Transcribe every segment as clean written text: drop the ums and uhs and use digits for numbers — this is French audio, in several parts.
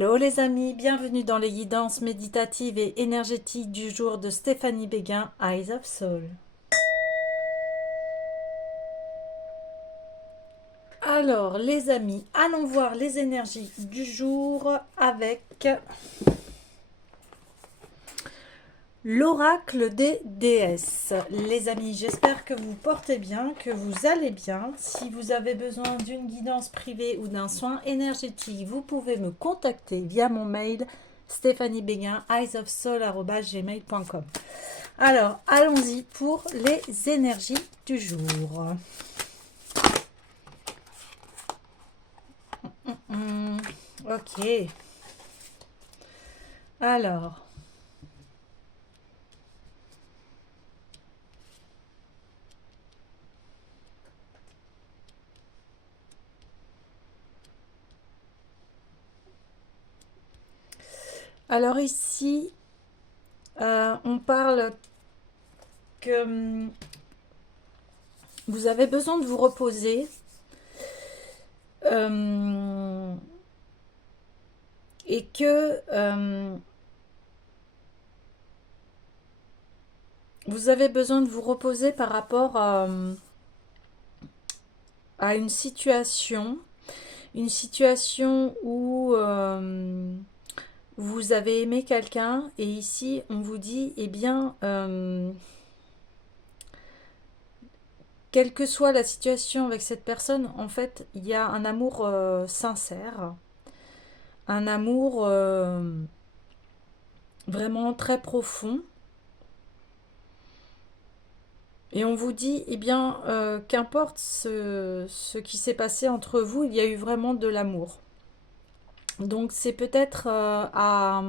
Hello les amis, bienvenue dans les guidances méditatives et énergétiques du jour de Stéphanie Béguin, Eyes of Soul. Alors les amis, allons voir les énergies du jour avec l'oracle des déesses. Les amis, j'espère que vous portez bien, que vous allez bien. Si vous avez besoin d'une guidance privée ou d'un soin énergétique, vous pouvez me contacter via mon mail stéphaniebéguin eyesofsoul@gmail.com. Alors, allons-y pour les énergies du jour. Ok. Alors, ici, on parle que vous avez besoin de vous reposer. Et que vous avez besoin de vous reposer par rapport à une situation où vous avez aimé quelqu'un et ici on vous dit, eh bien, quelle que soit la situation avec cette personne, en fait, il y a un amour sincère, un amour vraiment très profond. Et on vous dit, eh bien, qu'importe ce qui s'est passé entre vous, il y a eu vraiment de l'amour. Donc c'est peut-être à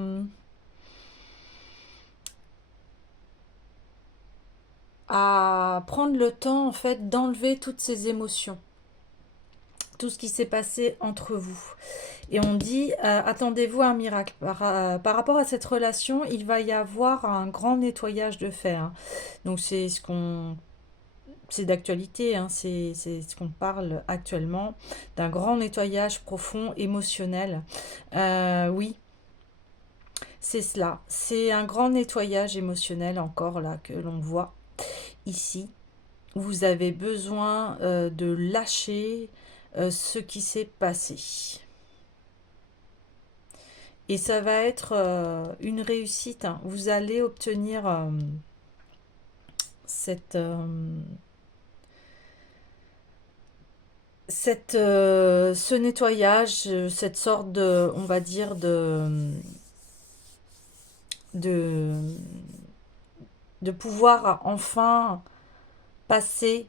prendre le temps, en fait, d'enlever toutes ces émotions, tout ce qui s'est passé entre vous. Et on dit, attendez-vous à un miracle. Par rapport à cette relation, il va y avoir un grand nettoyage de fait. Hein. Donc c'est ce qu'on... C'est d'actualité, hein, c'est ce qu'on parle actuellement, d'un grand nettoyage profond, émotionnel. Oui, c'est cela. C'est un grand nettoyage émotionnel encore là que l'on voit ici. Vous avez besoin de lâcher ce qui s'est passé. Et ça va être une réussite. Hein. Vous allez obtenir ce nettoyage, cette sorte de, on va dire, de, de pouvoir enfin passer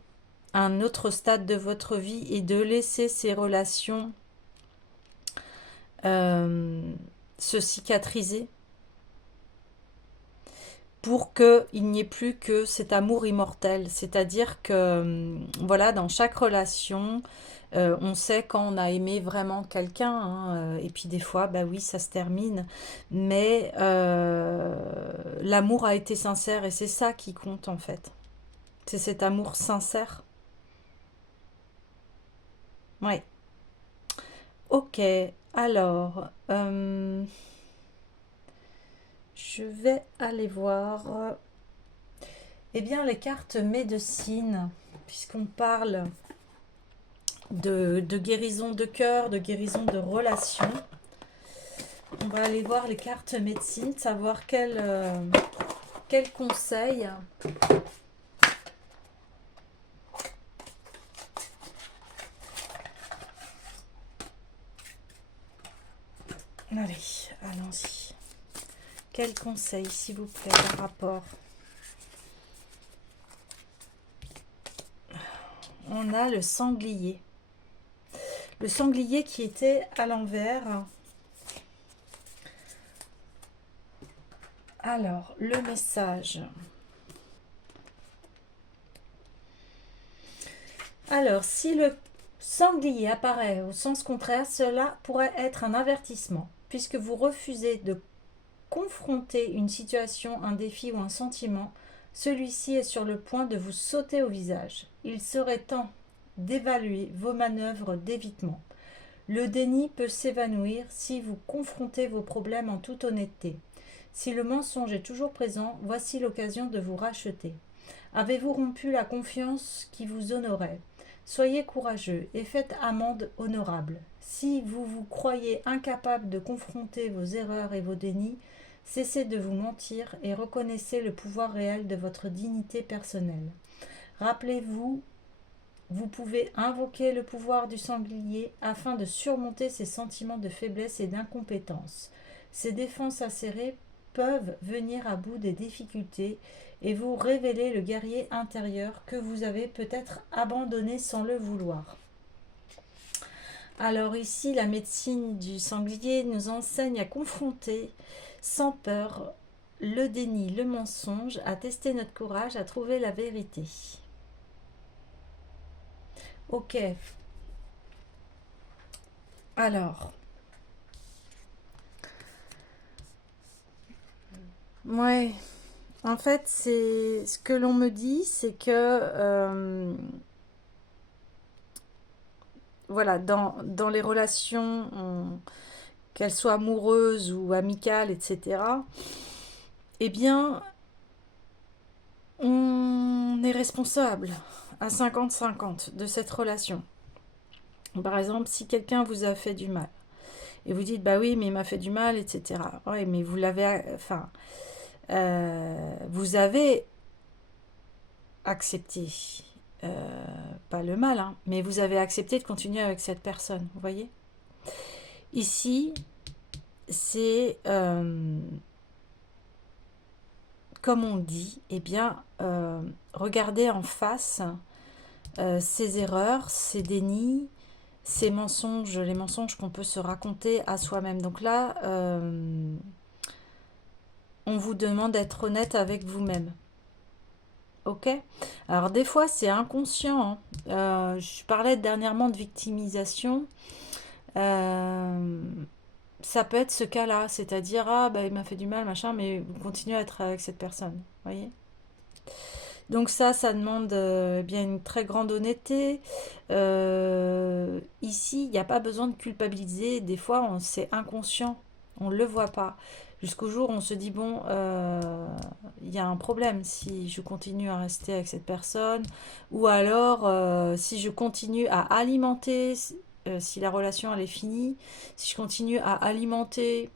à un autre stade de votre vie et de laisser ces relations se cicatriser pour qu'il n'y ait plus que cet amour immortel. C'est-à-dire que, voilà, dans chaque relation, on sait quand on a aimé vraiment quelqu'un, hein, et puis des fois, bah oui, ça se termine, mais l'amour a été sincère et c'est ça qui compte en fait. C'est cet amour sincère. Ouais. Ok, alors, je vais aller voir, eh bien, les cartes médecine, puisqu'on parle de guérison de cœur, de guérison de relation. On va aller voir les cartes médecine, savoir quel conseil allez, allons-y. Quel conseil, s'il vous plaît, par rapport. On a le sanglier. Le sanglier qui était à l'envers. Alors, le message. Alors, si le sanglier apparaît au sens contraire, cela pourrait être un avertissement, puisque vous refusez de confronter une situation, un défi ou un sentiment, celui-ci est sur le point de vous sauter au visage. Il serait temps d'évaluer vos manœuvres d'évitement. Le déni peut s'évanouir si vous confrontez vos problèmes en toute honnêteté. Si le mensonge est toujours présent, voici l'occasion de vous racheter. Avez-vous rompu la confiance qui vous honorait? Soyez courageux et faites amende honorable. Si vous vous croyez incapable de confronter vos erreurs et vos dénis, cessez de vous mentir et reconnaissez le pouvoir réel de votre dignité personnelle. Rappelez-vous, vous pouvez invoquer le pouvoir du sanglier afin de surmonter ces sentiments de faiblesse et d'incompétence. Ces défenses acérées peuvent venir à bout des difficultés et vous révéler le guerrier intérieur que vous avez peut-être abandonné sans le vouloir. Alors ici, la médecine du sanglier nous enseigne à confronter sans peur le déni, le mensonge, à tester notre courage, à trouver la vérité. Ok. Alors, ouais, en fait, c'est ce que l'on me dit, c'est que voilà, dans les relations, qu'elles soient amoureuses ou amicales, etc., eh bien, on est responsable à 50-50 de cette relation. Par exemple, si quelqu'un vous a fait du mal, et vous dites, bah oui, mais il m'a fait du mal, etc. Oui, mais vous l'avez, enfin, vous avez accepté, pas le mal, hein, mais vous avez accepté de continuer avec cette personne, vous voyez. Ici, c'est, comme on dit, eh bien, regardez en face ces erreurs, ces dénis, ces mensonges, les mensonges qu'on peut se raconter à soi-même. Donc là, on vous demande d'être honnête avec vous-même. Ok? Alors des fois, c'est inconscient, hein. Je parlais dernièrement de victimisation. Euh, Ça peut être ce cas-là, c'est-à-dire, ah, bah, il m'a fait du mal, machin, mais vous continuez à être avec cette personne, vous voyez? Donc ça demande bien une très grande honnêteté. Ici, il n'y a pas besoin de culpabiliser. Des fois, c'est inconscient, on ne le voit pas. Jusqu'au jour où on se dit, bon, il y a un problème si je continue à rester avec cette personne. Ou alors, si je continue à alimenter, si la relation elle est finie, si je continue à alimenter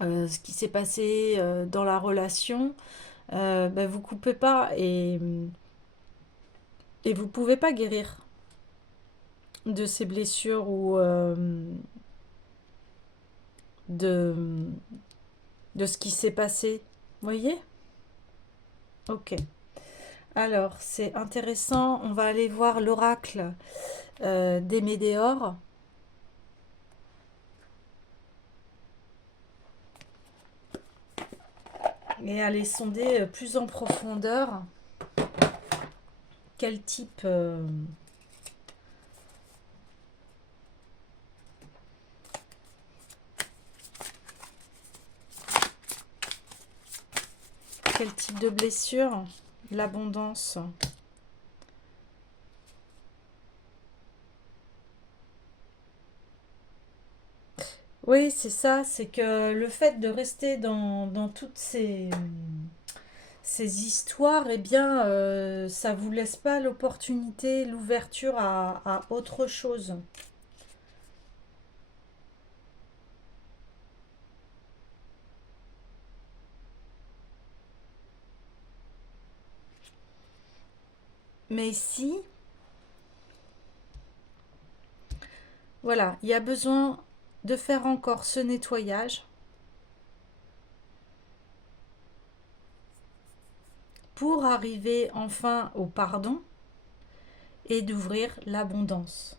ce qui s'est passé dans la relation, ben, vous coupez pas et vous pouvez pas guérir de ces blessures ou de, de ce qui s'est passé. Vous voyez? Ok. Alors, c'est intéressant. On va aller voir l'oracle des Médéors. Et aller sonder plus en profondeur quel type de blessure, l'abondance. Oui, c'est ça, c'est que le fait de rester dans toutes ces histoires, eh bien, ça vous laisse pas l'opportunité, l'ouverture à autre chose. Mais ici, voilà, il y a besoin de faire encore ce nettoyage pour arriver enfin au pardon et d'ouvrir l'abondance.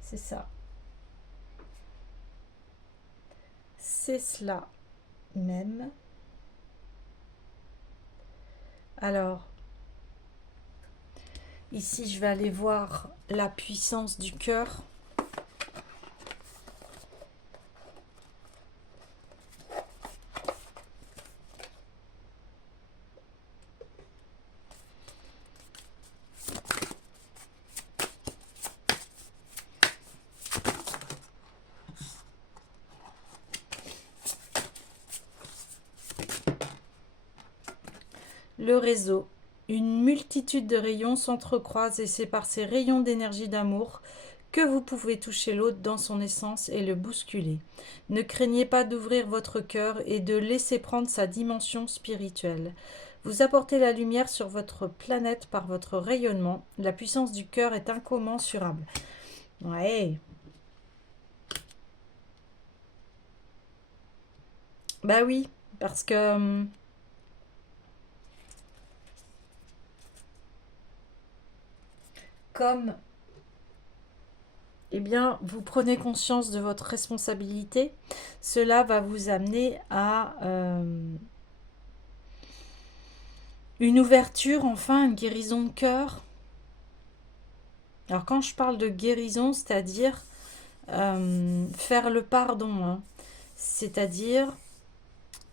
C'est ça. C'est cela même. Alors, ici, je vais aller voir la puissance du cœur. le réseau. Une multitude de rayons s'entrecroisent et c'est par ces rayons d'énergie d'amour que vous pouvez toucher l'autre dans son essence et le bousculer. Ne craignez pas d'ouvrir votre cœur et de laisser prendre sa dimension spirituelle. Vous apportez la lumière sur votre planète par votre rayonnement. La puissance du cœur est incommensurable. Ouais. Bah oui, parce que comme eh bien, vous prenez conscience de votre responsabilité, cela va vous amener à une ouverture, enfin, une guérison de cœur. Alors quand je parle de guérison, c'est-à-dire faire le pardon, hein. C'est-à-dire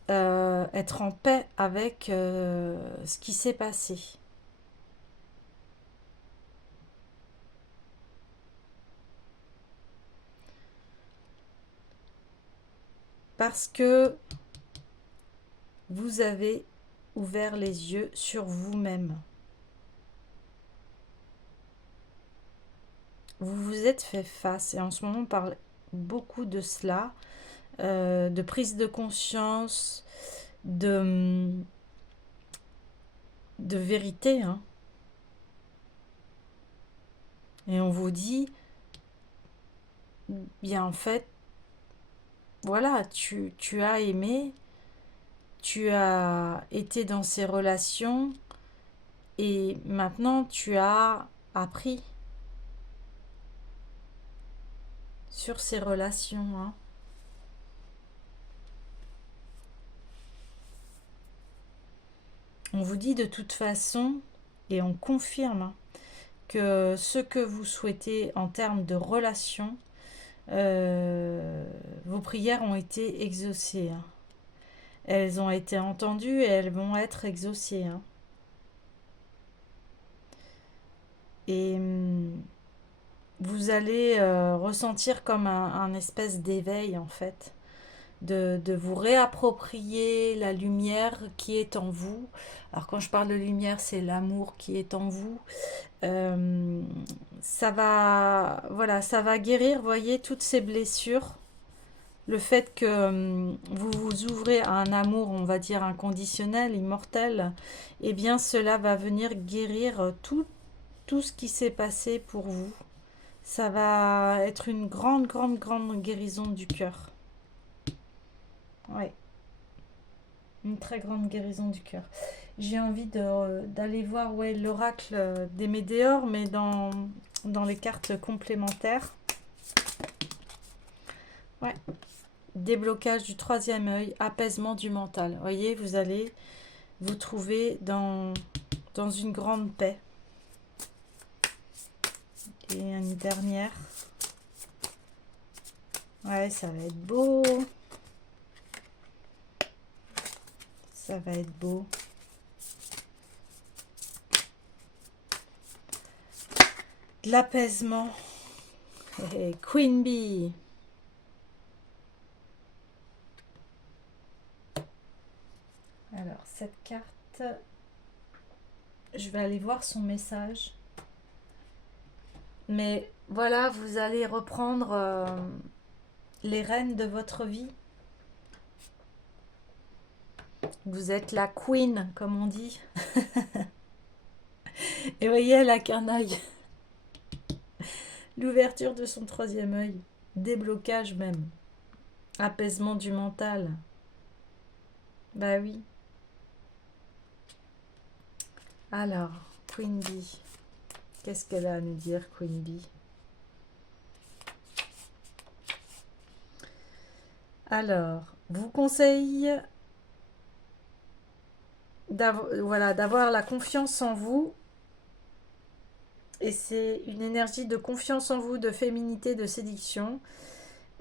être en paix avec ce qui s'est passé. Parce que vous avez ouvert les yeux sur vous-même. Vous vous êtes fait face, et en ce moment on parle beaucoup de cela, de prise de conscience, de vérité, hein. Et on vous dit, bien en fait, voilà, tu as aimé, tu as été dans ces relations, et maintenant tu as appris sur ces relations, hein. On vous dit de toute façon, et on confirme, hein, que ce que vous souhaitez en termes de relations, vos prières ont été exaucées, hein. Elles ont été entendues et elles vont être exaucées, hein. Et vous allez ressentir comme un espèce d'éveil en fait, de vous réapproprier la lumière qui est en vous. Alors quand je parle de lumière, c'est l'amour qui est en vous. Euh, Ça va, voilà, ça va guérir, voyez, toutes ces blessures. Le fait que vous vous ouvrez à un amour, on va dire, inconditionnel, immortel, eh bien cela va venir guérir tout ce qui s'est passé pour vous. Ça va être une grande, grande, grande guérison du cœur. Ouais, une très grande guérison du cœur. J'ai envie d'aller voir ouais, l'oracle des Médéors, mais dans les cartes complémentaires. Ouais. Déblocage du troisième œil, apaisement du mental. Vous voyez, vous allez vous trouver dans une grande paix. Et une dernière. Ouais, ça va être beau. Ça va être beau. De l'apaisement. Et Queen Bee. Alors, cette carte, je vais aller voir son message. Mais voilà, vous allez reprendre les rênes de votre vie. Vous êtes la queen, comme on dit. Et voyez, elle a qu'un œil. L'ouverture de son troisième œil. Déblocage même. Apaisement du mental. Bah oui. Alors, Queen Bee. Qu'est-ce qu'elle a à nous dire, Queen Bee? Alors, vous conseille d'avoir la confiance en vous. Et c'est une énergie de confiance en vous, de féminité, de séduction.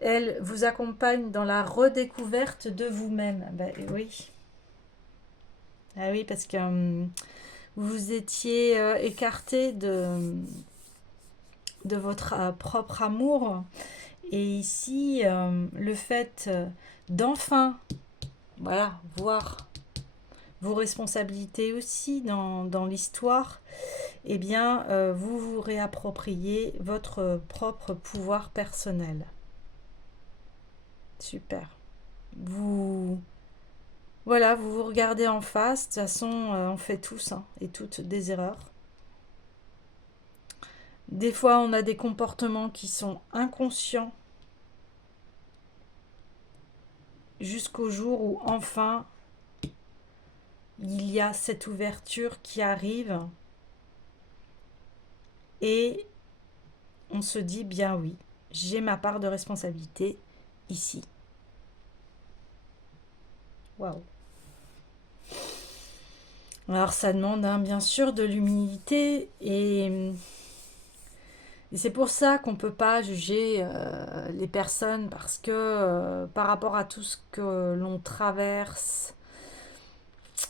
Elle vous accompagne dans la redécouverte de vous-même. Ben oui. Ah oui, parce que vous étiez écarté de votre propre amour. Et ici, le fait d'enfin, voilà, voir vos responsabilités aussi dans l'histoire, eh bien, vous vous réappropriez votre propre pouvoir personnel. Super. Vous, voilà, vous vous regardez en face. De toute façon, on fait tous hein, et toutes des erreurs. Des fois, on a des comportements qui sont inconscients jusqu'au jour où enfin il y a cette ouverture qui arrive et on se dit bien oui, j'ai ma part de responsabilité ici. Waouh. Alors ça demande hein, bien sûr de l'humilité et c'est pour ça qu'on ne peut pas juger les personnes parce que par rapport à tout ce que l'on traverse,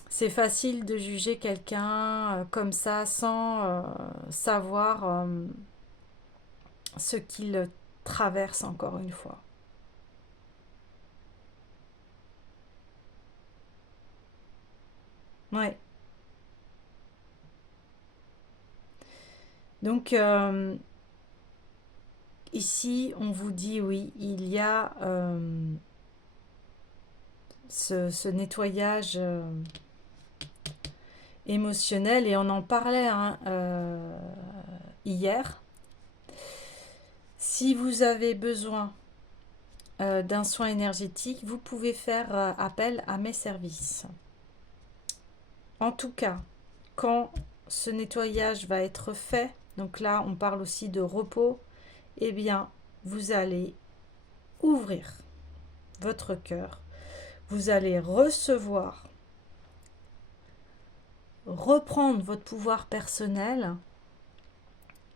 c'est facile de juger quelqu'un comme ça sans savoir ce qu'il traverse encore une fois. Ouais. Donc ici, on vous dit oui, il y a ce nettoyage émotionnel et on en parlait hein, hier. Si vous avez besoin d'un soin énergétique, vous pouvez faire appel à mes services. En tout cas, quand ce nettoyage va être fait, donc là on parle aussi de repos, eh bien vous allez ouvrir votre cœur, vous allez recevoir, reprendre votre pouvoir personnel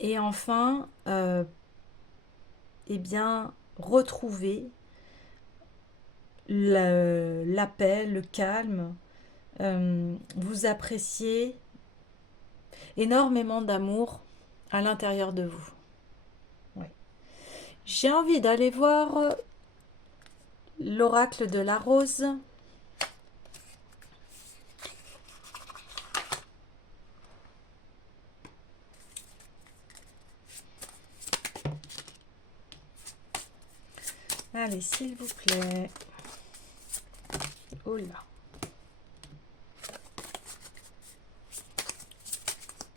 et enfin eh bien retrouver la paix, le calme, vous appréciez énormément d'amour à l'intérieur de vous. Ouais. J'ai envie d'aller voir l'oracle de la rose. Allez, s'il vous plaît. Oh là.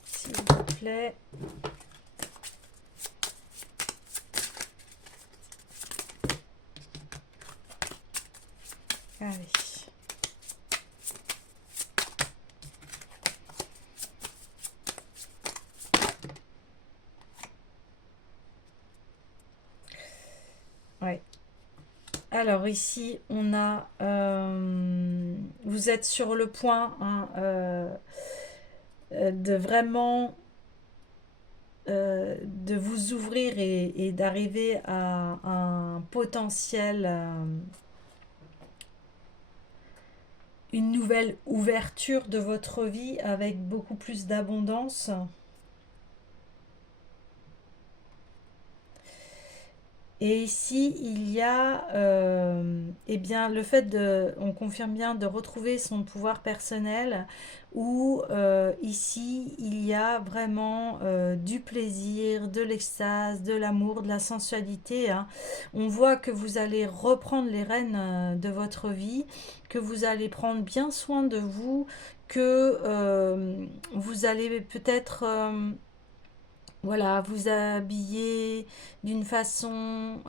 S'il vous plaît. Allez. Ouais. Alors ici, on a... vous êtes sur le point hein, de vraiment de vous ouvrir et d'arriver à un potentiel, une nouvelle ouverture de votre vie avec beaucoup plus d'abondance. Et ici, il y a eh bien, le fait de, on confirme bien, de retrouver son pouvoir personnel, où ici, il y a vraiment du plaisir, de l'extase, de l'amour, de la sensualité. Hein. On voit que vous allez reprendre les rênes de votre vie, que vous allez prendre bien soin de vous, que vous allez peut-être... voilà, vous habiller d'une façon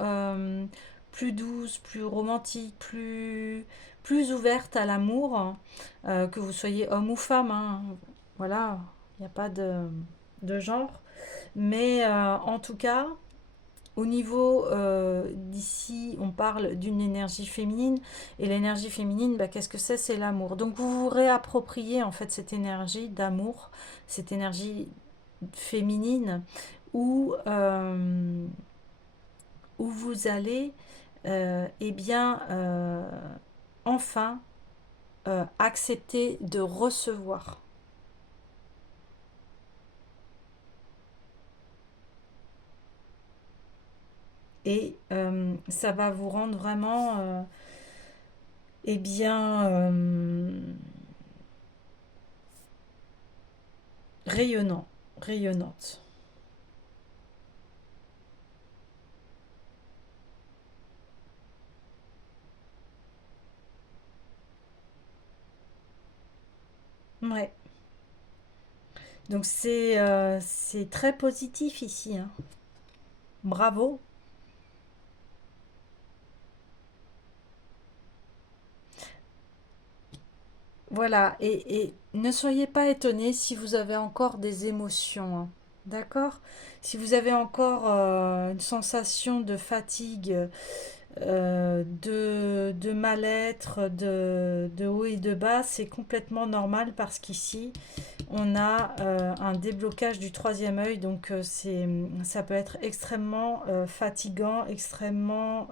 plus douce, plus romantique, plus ouverte à l'amour, que vous soyez homme ou femme, hein. Voilà, il n'y a pas de genre. Mais en tout cas, au niveau d'ici, on parle d'une énergie féminine. Et l'énergie féminine, bah, qu'est-ce que c'est? C'est l'amour. Donc vous vous réappropriez en fait cette énergie d'amour, cette énergie féminine où vous allez eh bien enfin accepter de recevoir. Et ça va vous rendre vraiment eh bien rayonnant, rayonnante. Ouais. Donc c'est très positif ici, hein. Bravo. Voilà, et ne soyez pas étonnés si vous avez encore des émotions, hein. D'accord? Si vous avez encore une sensation de fatigue, de mal-être, de haut et de bas, c'est complètement normal parce qu'ici, on a un déblocage du troisième œil, donc ça peut être extrêmement fatigant, extrêmement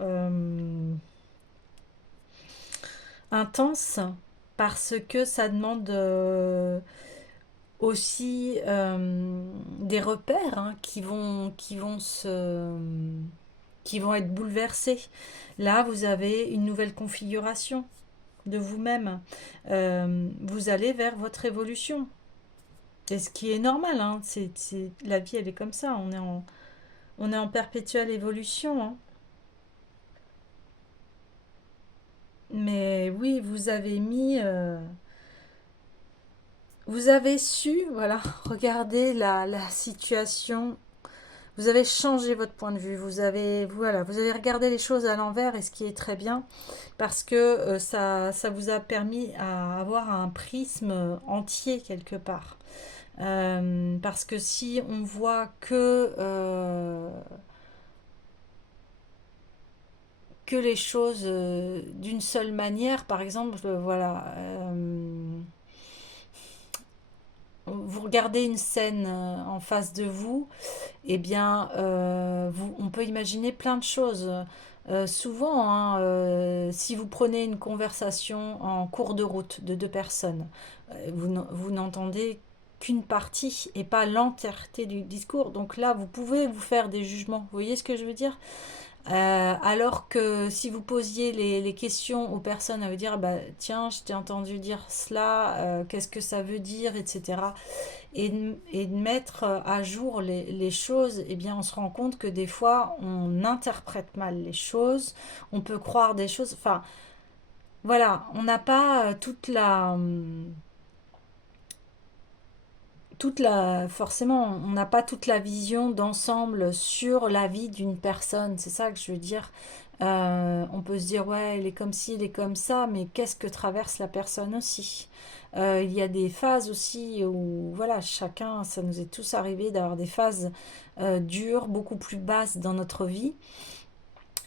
intense parce que ça demande aussi des repères, hein, qui vont être bouleversés. Là, vous avez une nouvelle configuration de vous-même. Vous allez vers votre évolution. Et ce qui est normal, hein, la vie, elle est comme ça. On est en perpétuelle évolution, hein. Mais oui, vous avez su, voilà, regarder la situation. Vous avez changé votre point de vue. Voilà, vous avez regardé les choses à l'envers et ce qui est très bien parce que ça vous a permis à avoir un prisme entier quelque part. Parce que si on voit que les choses d'une seule manière, par exemple, voilà, vous regardez une scène en face de vous, eh bien, on peut imaginer plein de choses. Souvent, hein, si vous prenez une conversation en cours de route de deux personnes, vous n'entendez qu'une partie et pas l'entièreté du discours. Donc là, vous pouvez vous faire des jugements. Vous voyez ce que je veux dire? Alors que si vous posiez les questions aux personnes, à vous dire, bah, tiens, je t'ai entendu dire cela, qu'est-ce que ça veut dire, etc. Et de mettre à jour les choses, eh bien, on se rend compte que des fois, on interprète mal les choses, on peut croire des choses. Enfin, voilà, on n'a pas forcément, on n'a pas toute la vision d'ensemble sur la vie d'une personne. C'est ça que je veux dire. On peut se dire, ouais, il est comme ci, il est comme ça, mais qu'est-ce que traverse la personne aussi? Il y a des phases aussi où, voilà, chacun, ça nous est tous arrivé d'avoir des phases dures, beaucoup plus basses dans notre vie.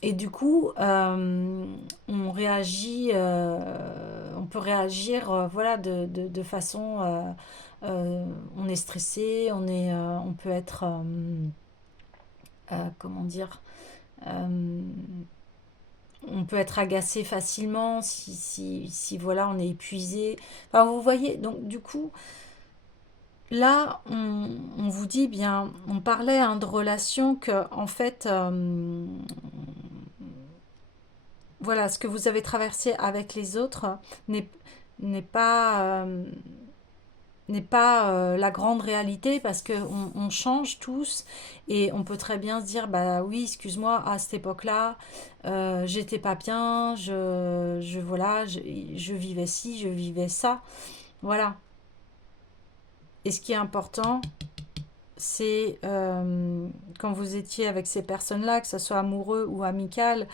Et du coup, on peut réagir, voilà, de façon, on est stressé, on peut être, comment dire, euh, on peut être agacé facilement si voilà, on est épuisé. Enfin, vous voyez, donc du coup, là, on vous dit bien, on parlait hein, de relations que, en fait, voilà, ce que vous avez traversé avec les autres n'est n'est pas n'est pas la grande réalité parce que on change tous et on peut très bien se dire bah oui excuse-moi à cette époque-là j'étais pas bien voilà je vivais ci je vivais ça voilà et ce qui est important c'est quand vous étiez avec ces personnes-là, que ce soit amoureux ou amical,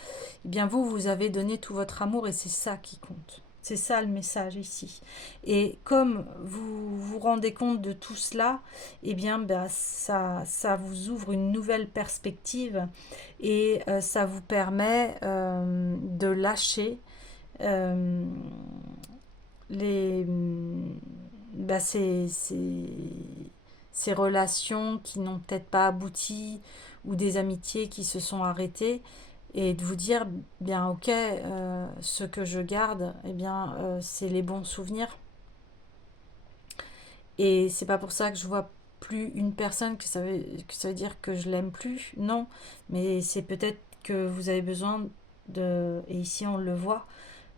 eh bien vous avez donné tout votre amour et c'est ça qui compte. C'est ça le message ici. Et comme vous vous rendez compte de tout cela, eh bien ben, ça vous ouvre une nouvelle perspective et ça vous permet de lâcher euh, les, bah, ces relations qui n'ont peut-être pas abouti ou des amitiés qui se sont arrêtées et de vous dire bien ok ce que je garde eh bien c'est les bons souvenirs et c'est pas pour ça que je vois plus une personne que ça veut dire que je l'aime plus non mais c'est peut-être que vous avez besoin et ici on le voit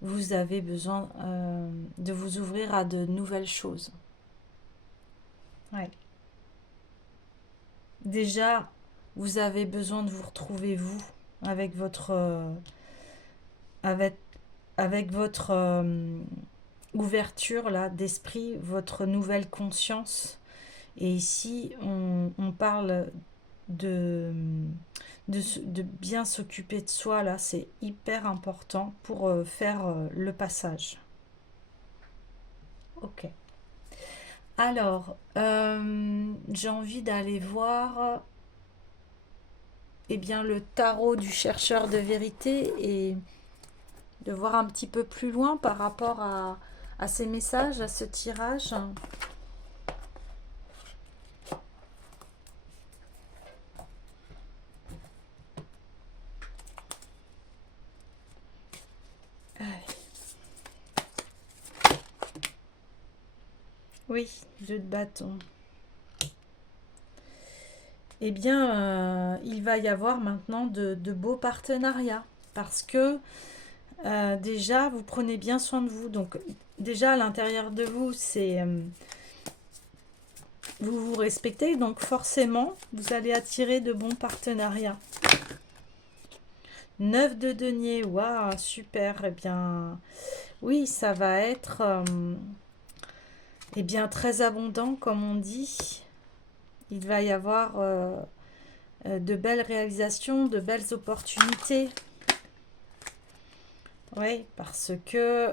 vous avez besoin de vous ouvrir à de nouvelles choses. Ouais. déjà, vous avez besoin de vous retrouver, vous, avec votre, avec, avec votre ouverture là d'esprit, votre nouvelle conscience. Et ici, on parle de, de bien s'occuper de soi, là, c'est hyper important pour faire le passage. Ok. Alors, j'ai envie d'aller voir eh bien, le tarot du chercheur de vérité et de voir un petit peu plus loin par rapport à ces messages, à ce tirage. Allez. Oui, jeu de bâton. Eh bien, il va y avoir maintenant de beaux partenariats parce que déjà, vous prenez bien soin de vous. Donc, déjà, à l'intérieur de vous, c'est vous vous respectez. Donc, forcément, vous allez attirer de bons partenariats. 9 de denier, waouh, super. Eh bien, oui, ça va être eh bien, très abondant, comme on dit. Il va y avoir de belles réalisations, de belles opportunités. Oui, parce que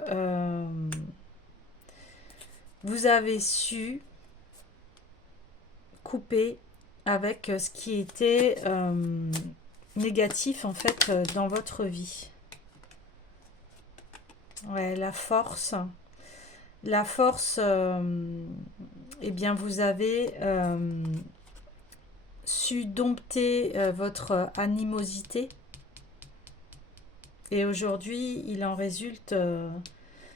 vous avez su couper avec ce qui était négatif en fait dans votre vie. Ouais, la force. La force, eh bien vous avez su dompter votre animosité. Et aujourd'hui, il en résulte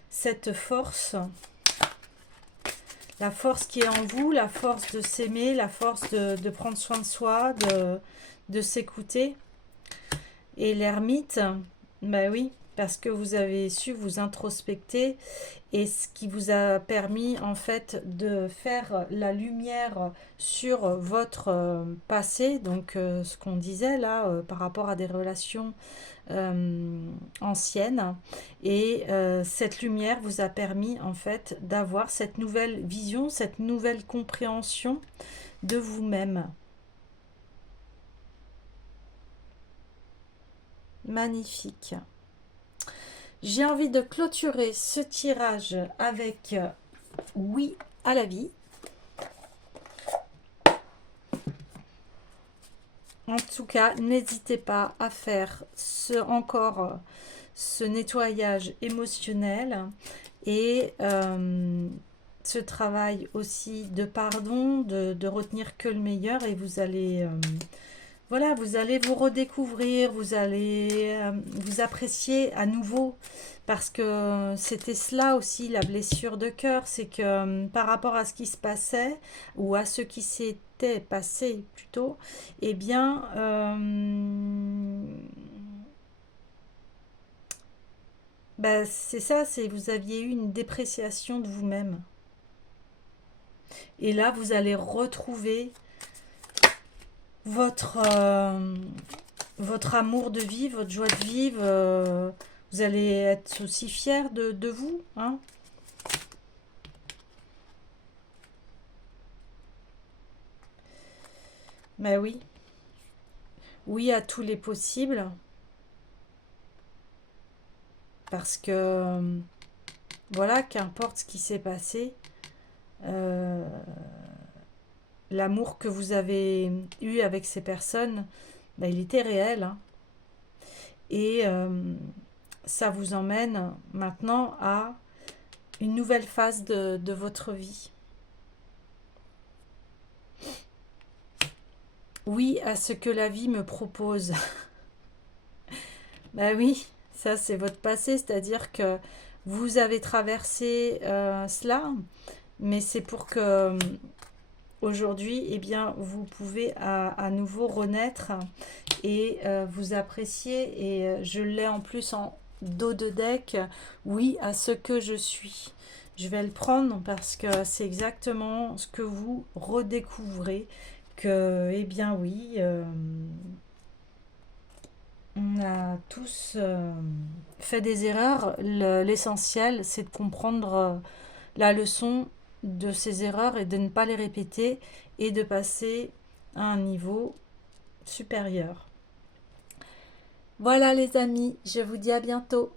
cette force. La force qui est en vous, la force de s'aimer, la force de prendre soin de soi, de s'écouter. Et l'ermite, bah oui, parce que vous avez su vous introspecter et ce qui vous a permis en fait de faire la lumière sur votre passé, donc ce qu'on disait là par rapport à des relations anciennes. Et cette lumière vous a permis en fait d'avoir cette nouvelle vision, cette nouvelle compréhension de vous-même. Magnifique. J'ai envie de clôturer ce tirage avec oui à la vie. En tout cas, n'hésitez pas à faire encore ce nettoyage émotionnel et ce travail aussi de pardon, de retenir que le meilleur et vous allez voilà, vous allez vous redécouvrir, vous allez vous apprécier à nouveau parce que c'était cela aussi la blessure de cœur, c'est que par rapport à ce qui se passait ou à ce qui s'était passé plutôt, eh bien, bah, c'est ça, c'est vous aviez eu une dépréciation de vous-même. Et là, vous allez retrouver votre, votre amour de vivre, votre joie de vivre. Vous allez être aussi fier de vous. Hein. Ben oui. Oui à tous les possibles. Parce que, voilà, qu'importe ce qui s'est passé, euh, l'amour que vous avez eu avec ces personnes, ben, il était réel. Hein. Et ça vous emmène maintenant à une nouvelle phase de votre vie. Oui à ce que la vie me propose. Bah oui, ça c'est votre passé, c'est-à-dire que vous avez traversé cela, mais c'est pour que aujourd'hui, eh bien, vous pouvez à nouveau renaître et vous apprécier. Et je l'ai en plus en dos de deck, oui à ce que je suis. Je vais le prendre parce que c'est exactement ce que vous redécouvrez que, eh bien oui, on a tous fait des erreurs. L'essentiel, c'est de comprendre la leçon de ces erreurs et de ne pas les répéter et de passer à un niveau supérieur. Voilà les amis, je vous dis à bientôt.